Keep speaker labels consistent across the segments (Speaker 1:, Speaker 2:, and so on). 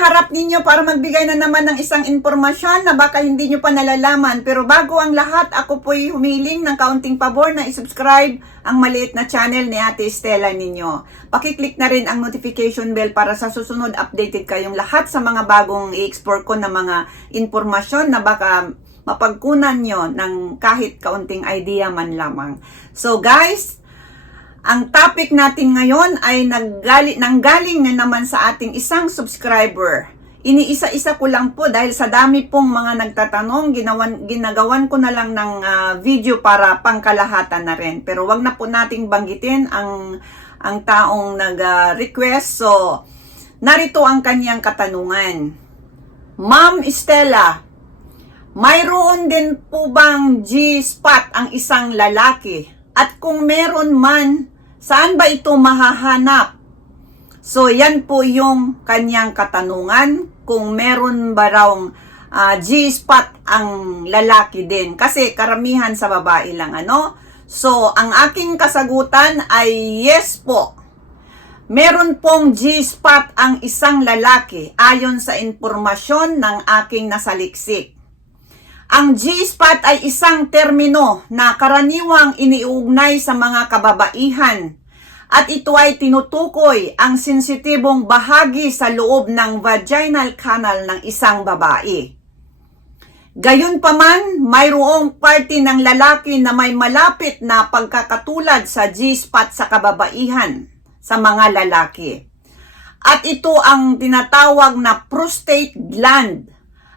Speaker 1: harap ninyo para magbigay na naman ng isang impormasyon na baka hindi nyo pa nalalaman. Pero bago ang lahat, ako po'y humiling ng kaunting pabor na isubscribe ang maliit na channel ni Ate Stella ninyo. Pakiclick na rin ang notification bell para sa susunod updated kayong lahat sa mga bagong i-explore ko na mga impormasyon na baka mapagkunan nyo ng kahit kaunting idea man lamang. So guys, ang topic natin ngayon ay nanggali, nanggaling na naman sa ating isang subscriber. Iniisa-isa ko lang po dahil sa dami pong mga nagtatanong, ginawan, ginagawan ko na lang ng ah, video para pangkalahatan na rin. Pero wag na po nating banggitin ang, ang taong nag-request. so, narito ang kanyang katanungan. Ma'am Estela, mayroon din po bang G-spot ang isang lalaki? At kung meron man, saan ba ito mahahanap? So, yan po yung kanyang katanungan. Kung meron ba raw ah, G-spot ang lalaki din. Kasi karamihan sa babae lang, ano? So, ang aking kasagutan ay yes po. Meron pong G-spot ang isang lalaki ayon sa impormasyon ng aking nasaliksik. Ang G-spot ay isang termino na karaniwang iniugnay sa mga kababaihan at ito ay tinutukoy ang sensitibong bahagi sa loob ng vaginal canal ng isang babae. Gayunpaman, mayroong parte ng lalaki na may malapit na pagkakatulad sa G-spot sa kababaihan sa mga lalaki. At ito ang tinatawag na prostate gland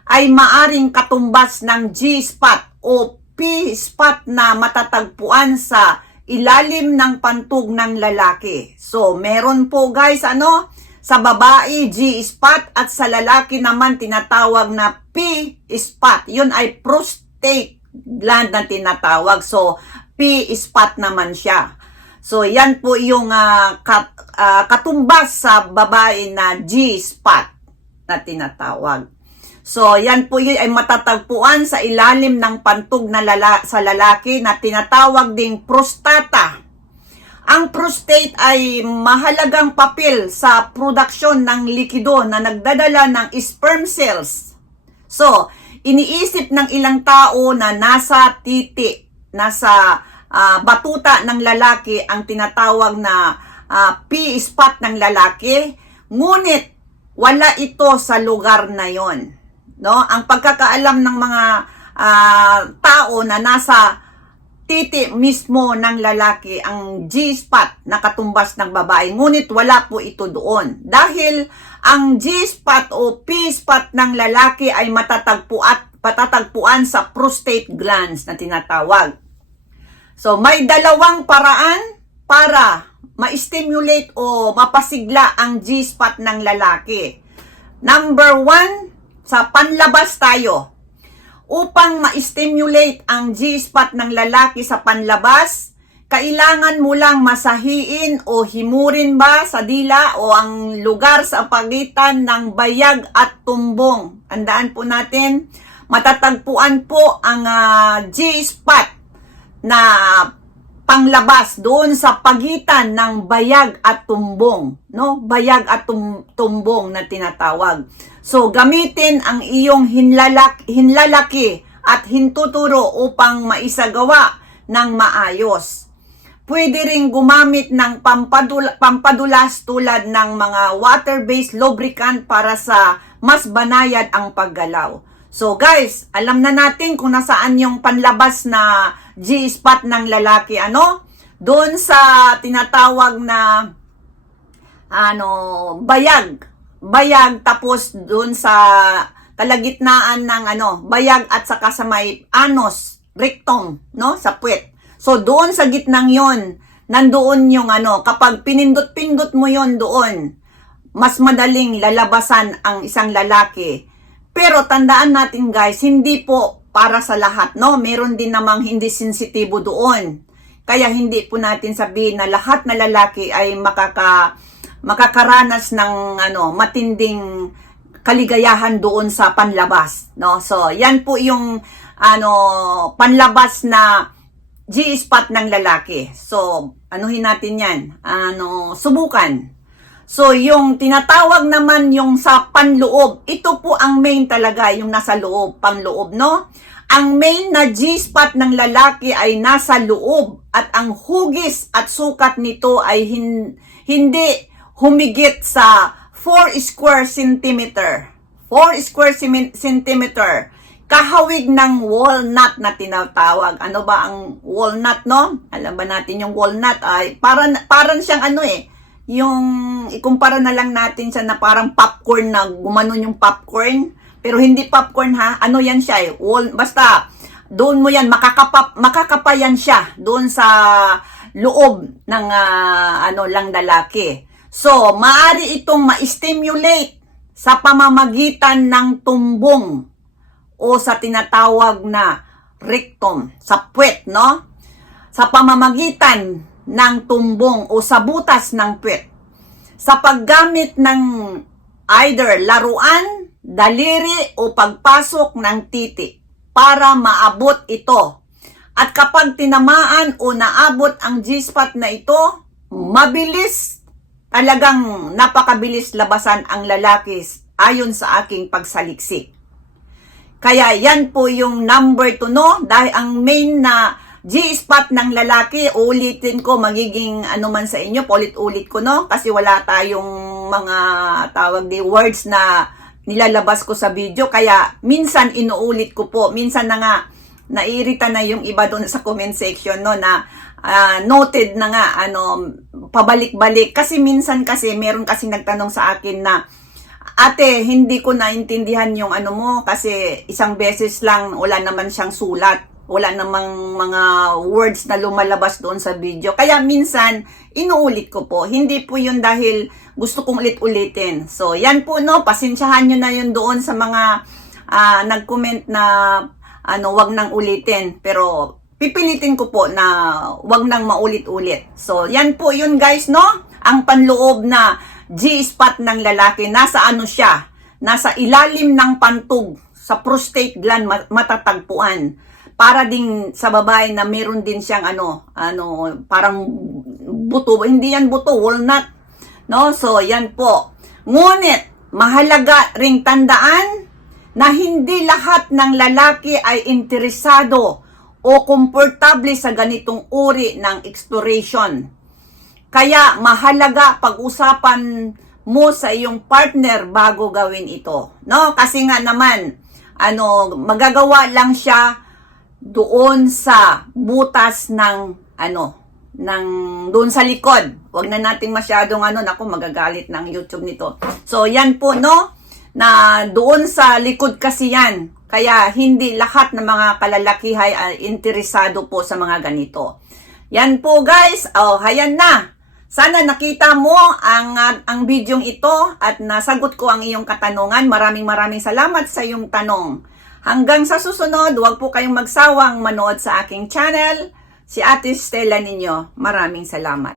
Speaker 1: ay maaring katumbas ng G-spot o P-spot na matatagpuan sa ilalim ng pantog ng lalaki. So, meron po guys, ano, sa babae, G-spot at sa lalaki naman tinatawag na P-spot. Yun ay prostate gland na tinatawag. So, P-spot naman siya. So, yan po yung ah, kat, ah, katumbas sa babae na G-spot na tinatawag. So, yan po yun ay matatagpuan sa ilalim ng pantog na lala, sa lalaki na tinatawag ding prostata. Ang prostate ay mahalagang papel sa produksyon ng likido na nagdadala ng sperm cells. So, iniisip ng ilang tao na nasa titi, nasa ah, batuta ng lalaki ang tinatawag na ah, P-spot ng lalaki, ngunit wala ito sa lugar na yon. No? Ang pagkakaalam ng mga ah, tao na nasa titi mismo ng lalaki ang G-spot na katumbas ng babae. Ngunit wala po ito doon. Dahil ang G-spot o P-spot ng lalaki ay matatagpuan, patatagpuan sa prostate glands na tinatawag. So may dalawang paraan para ma-stimulate o mapasigla ang G-spot ng lalaki. Number one, sa panlabas tayo upang ma-stimulate ang G-spot ng lalaki sa panlabas, kailangan mo lang masahiin o himurin ba sa dila o ang lugar sa pagitan ng bayag at tumbong. Andaan po natin, matatagpuan po ang ah, G-spot na panglabas doon sa pagitan ng bayag at tumbong, no? Bayag at tum- tumbong na tinatawag. So gamitin ang iyong hinlalak hinlalaki at hintuturo upang maisagawa ng maayos. Pwede ring gumamit ng pampadula, pampadulas tulad ng mga water-based lubricant para sa mas banayad ang paggalaw. So guys, alam na natin kung nasaan yung panlabas na G-spot ng lalaki. Ano? Doon sa tinatawag na ano, bayag. Bayag tapos doon sa kalagitnaan ng ano, bayag at saka sa may anos, rectum, no? Sa puwet. So doon sa gitnang 'yon, nandoon yung ano, kapag pinindot-pindot mo 'yon doon, mas madaling lalabasan ang isang lalaki. Pero tandaan natin guys, hindi po para sa lahat, no? Meron din namang hindi sensitibo doon. Kaya hindi po natin sabihin na lahat na lalaki ay makaka makakaranas ng ano, matinding kaligayahan doon sa panlabas, no? So, yan po yung ano, panlabas na G-spot ng lalaki. So, anuhin natin yan. Ano, subukan. So, yung tinatawag naman yung sa panloob, ito po ang main talaga, yung nasa loob, panloob, no? Ang main na G-spot ng lalaki ay nasa loob at ang hugis at sukat nito ay hin- hindi humigit sa 4 square centimeter. 4 square centimeter. Kahawig ng walnut na tinatawag. Ano ba ang walnut, no? Alam ba natin yung walnut ay parang, parang siyang ano eh, yung ikumpara na lang natin siya na parang popcorn na gumanon yung popcorn. Pero hindi popcorn ha. Ano yan siya eh. Wall, basta doon mo yan makakapa makakapayan siya doon sa loob ng ah, ano lang lalaki. So, maari itong ma-stimulate sa pamamagitan ng tumbong o sa tinatawag na rectum, sa puwet, no? Sa pamamagitan ng tumbong o sa butas ng puwet. Sa paggamit ng either laruan, daliri o pagpasok ng titi para maabot ito. At kapag tinamaan o naabot ang G-spot na ito, mabilis, talagang napakabilis labasan ang lalaki ayon sa aking pagsaliksik. Kaya yan po yung number 2, no? Dahil ang main na G-spot ng lalaki, ulitin ko, magiging ano man sa inyo, ulit-ulit ko, no? Kasi wala tayong mga tawag di words na nilalabas ko sa video. Kaya minsan inuulit ko po. Minsan na nga, nairita na yung iba doon sa comment section, no? Na ah, noted na nga, ano, pabalik-balik. Kasi minsan kasi, meron kasi nagtanong sa akin na, Ate, hindi ko naintindihan yung ano mo kasi isang beses lang wala naman siyang sulat. Wala namang mga words na lumalabas doon sa video. Kaya minsan, inuulit ko po. Hindi po yun dahil gusto kong ulit-ulitin. So, yan po no, pasensyahan nyo na yun doon sa mga ah, nag-comment na ano, wag nang ulitin. Pero, pipilitin ko po na wag nang maulit-ulit. So, yan po yun guys, no? Ang panloob na G-spot ng lalaki, nasa ano siya? Nasa ilalim ng pantog, sa prostate gland mat- matatagpuan. Para ding sa babae na meron din siyang ano, ano, parang buto, hindi yan buto, walnut. No? So, yan po. Ngunit, mahalaga ring tandaan na hindi lahat ng lalaki ay interesado o komportable sa ganitong uri ng exploration. Kaya mahalaga pag-usapan mo sa iyong partner bago gawin ito. No? Kasi nga naman, ano, magagawa lang siya doon sa butas ng ano, ng doon sa likod. Huwag na nating masyadong ano, nako magagalit ng YouTube nito. So, yan po, no? Na doon sa likod kasi yan. Kaya hindi lahat ng mga kalalakihay ay interesado po sa mga ganito. Yan po guys. Oh, hayan na. Sana nakita mo ang ang bidyong ito at nasagot ko ang iyong katanungan. Maraming maraming salamat sa iyong tanong. Hanggang sa susunod, huwag po kayong magsawang manood sa aking channel. Si Ate Stella ninyo. Maraming salamat.